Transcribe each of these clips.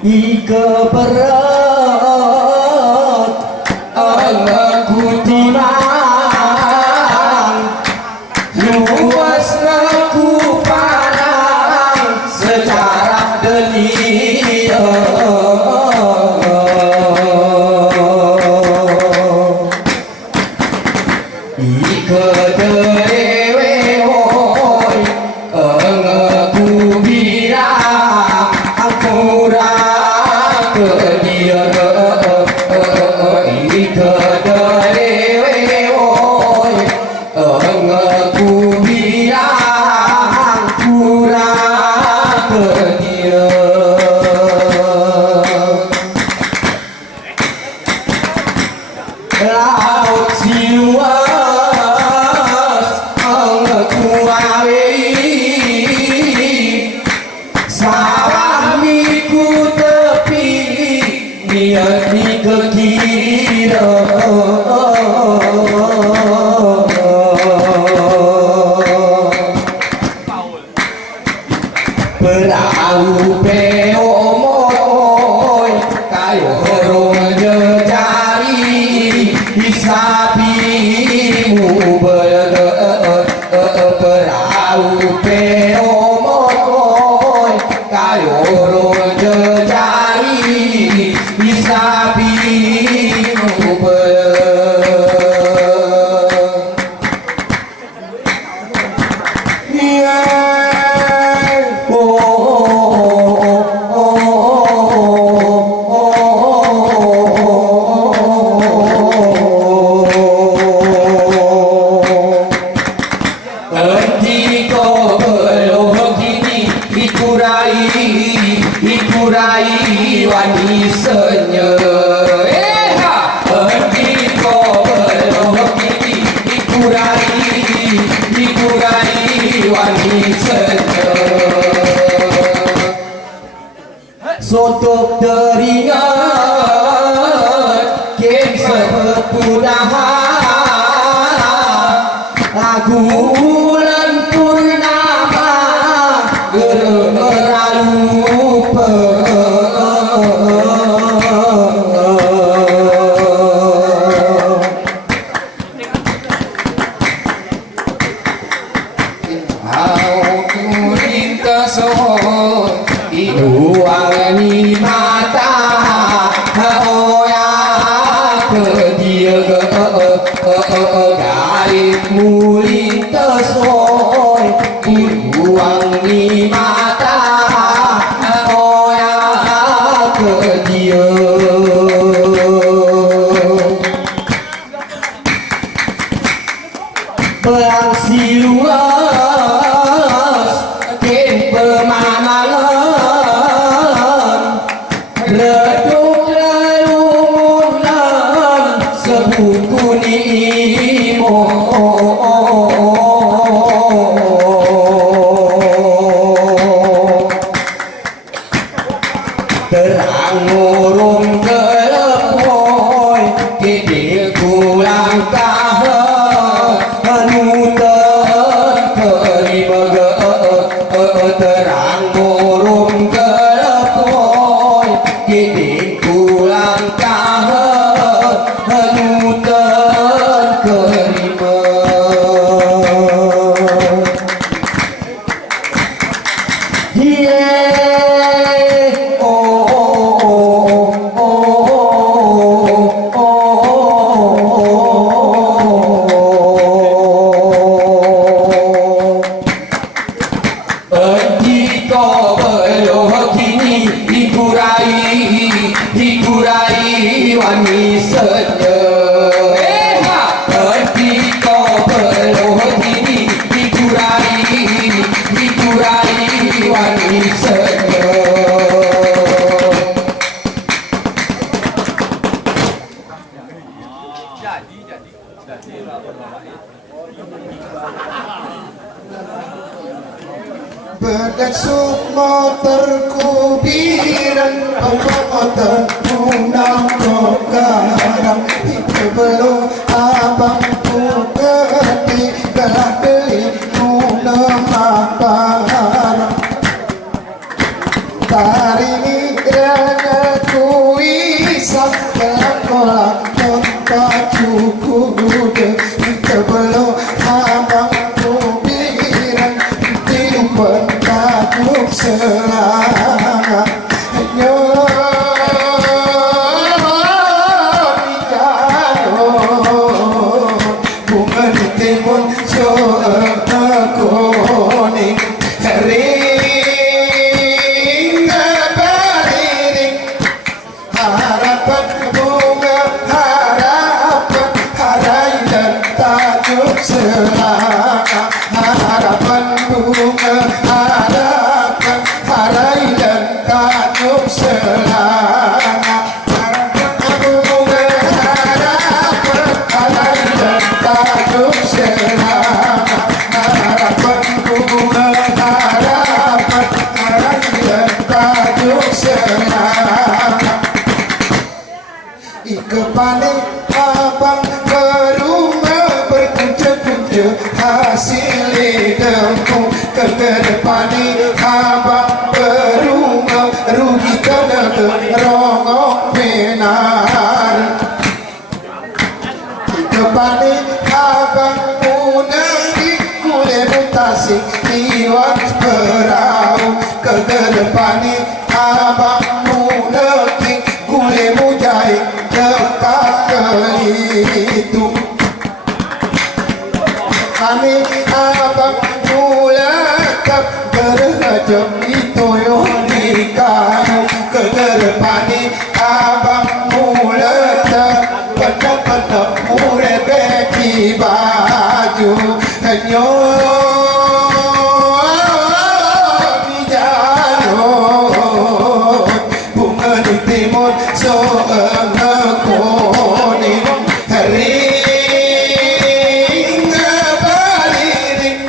Ika berat aku timang, luas aku pandang secara delia. Ika dewe hoy aku bilang aku dia ika dewe hoy aku bilang kurang ke dia. Laut siluas aku awei salah miku tepi niat ni kekira perahu peomoy kayo rong jejari isapimu perahu peomoy kayo rong jejari isapimu ikurai wani senye ko belok kini ikurai wani senye sotok teringat kem sepudahan lagu bulan purnama lupa aku lintas iduang ni mata hoya ke dia garitmu lintas iduang ni mata hoya ke dia perang siluas kem pemanalan redup lelumunan sebuku nimo terang ngurung kelepoi kidil ku langkah nuter ke Berdasuk motorku biran Bawa motorku nangkok garang Itu belum abangku gede Galah beli nunemah barang Tari nigranya ku isap Galah kolak kontak cukup Itu belum abangku biran Itu bertajuk selangat Bunga di timun kuning kering beriring harapan bunga harapan harai dan tajuk selangat harapan bunga harapan harai dan tajuk selangat harapan bunga harapan harai dan tajuk selangat harapan bunga harapan harai dan tajuk selangat Ike panik abang ke rumah berkunca-kunca hasil hidupku ke depan abang berumah rugi tenaga rongok benar Ike panik abang munagi kule mutasi iwan perahu ke depan abang munagi kule mujahid dekat kelitung kami abang mulakap gerhajam itu yonikanu ke depan abang mulakap penuh-penuh murebeki baju hanya di jalur bunga di timur seorang kuning kering beriring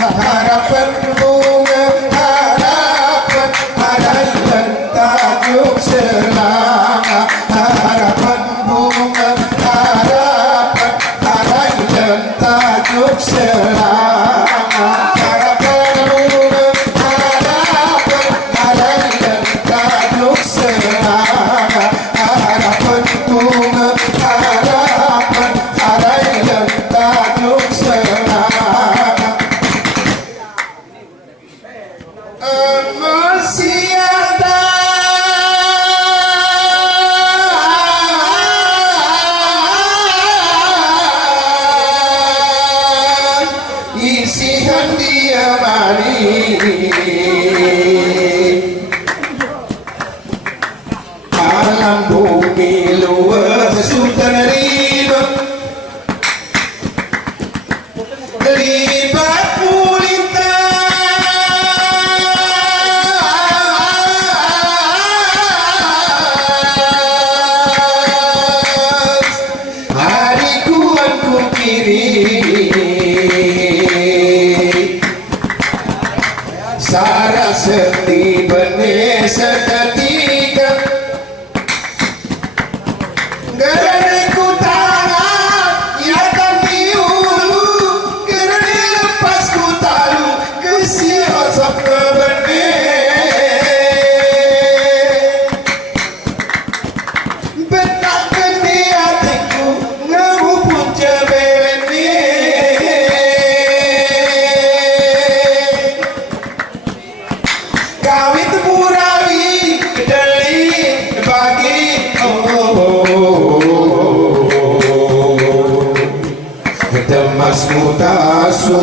harapan bunga harapan harai dan tajuk selangat harapan bunga harapan harai dan tajuk selangat harapan bunga harapan harai dan tajuk selangat harapan bunga harapan harai dan tajuk selangat isihan dia mari alam bumi luas sultan riba libat kulintas hari kuan ku kiri Sarah seti benih seketika Gerani ku tangan ya kami ulu Gerani lepas ku talu kesiosok ke benih Betak geni hatiku ngehubung cebeni Kawit murawi kedeli bagi Demas mutasu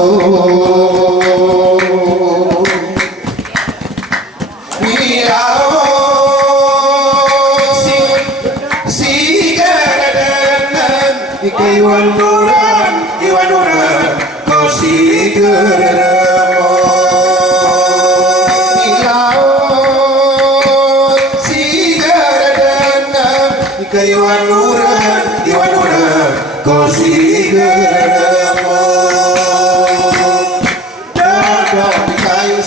si garadan Iwan nuran Kau si garadan Iwan nuran Kau si garadan Dadah di kayu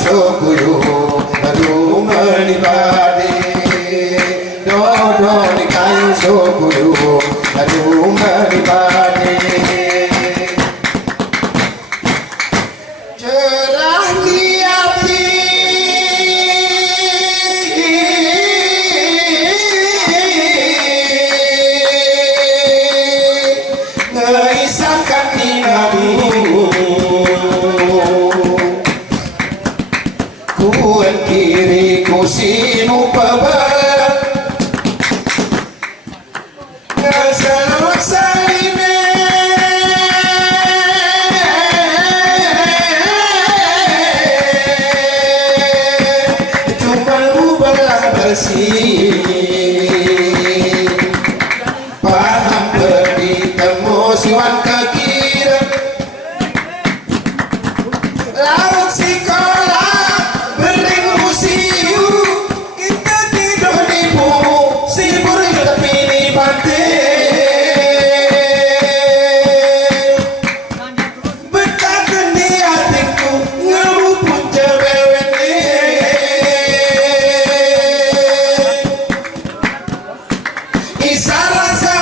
laut sekolah bering musiu kita tidur di bumbu sibur tepi di pantai betah di hatiku ngeluput cewek Isa rasa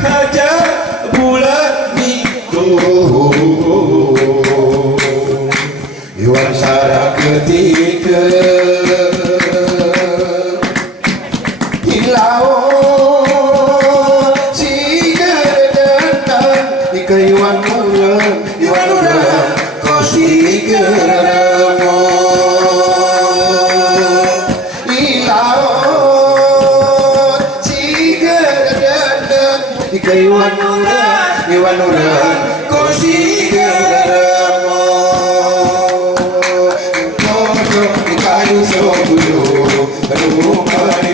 aja bulan minggu Iwan Sarah ketika Hilau si kedangan Ika Iwan Uran Kau si keramo Hilau si kedangan Ika Iwan Uran Kau si keramo Ika Yusuf Aduh